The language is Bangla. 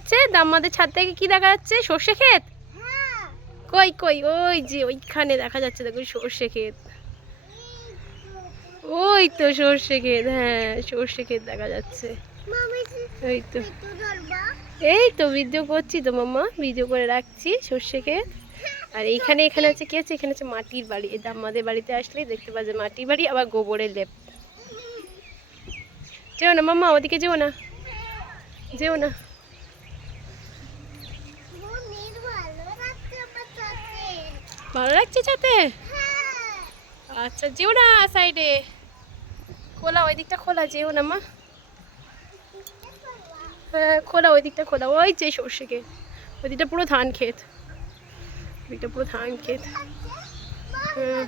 যাচ্ছে? আমাদের ছাদ থেকে কি দেখা যাচ্ছে? সর্ষে ক্ষেত? কই কই ওই যে ওইখানে দেখা যাচ্ছে, দেখো সর্ষে ক্ষেত। ওই তো সর্ষে ক্ষেত, হ্যাঁ সর্ষে ক্ষেত দেখা যাচ্ছে। এই তো এই তো ভিডিও করছি তো মাম্মা, ভিডিও করে রাখছি সর্ষে ক্ষেত। আর এইখানে এখানে আছে কি আছে? এখানে আছে মাটির বাড়ি। এটা আমাদের বাড়িতে আসলেই দেখতে পাওয়া যায় মাটির বাড়ি, আবার গোবরের লেপ। যেও না মাম্মা, ওদিকে যেও না, যেও না। ভালো লাগছে ছাতে? আচ্ছা যেও না সাইডে, খোলা ওই দিকটা খোলা, যেও না মা। হ্যাঁ খোলা, ওই দিকটা খোলা। ওই যে সর্ষে ক্ষেত, ওই দিকটা পুরো ধান ক্ষেত, ওই দিকটা পুরো ধান ক্ষেত। হুম।